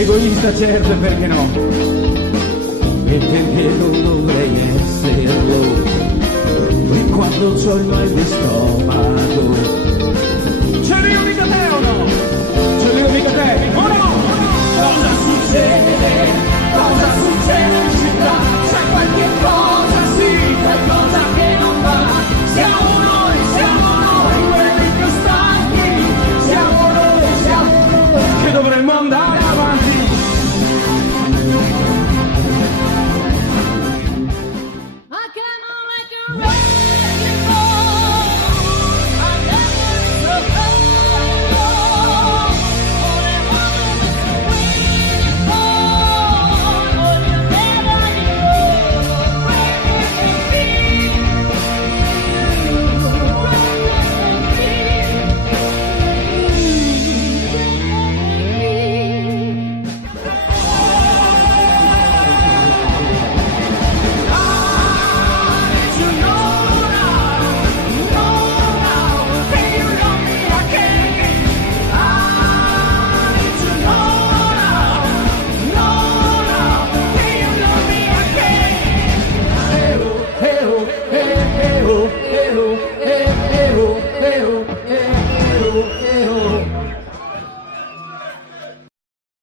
Egoista certo, perché no? E perché non dovrei esserlo? E quando c'ho il mal di stomaco, ce li ho mica te o no? Ce li ho mica te o no? Cosa succede? Cosa succede in città? C'è qualche cosa, sì, qualcosa che non va. Siamo noi quelli più stanchi. Siamo noi che dovremmo andare.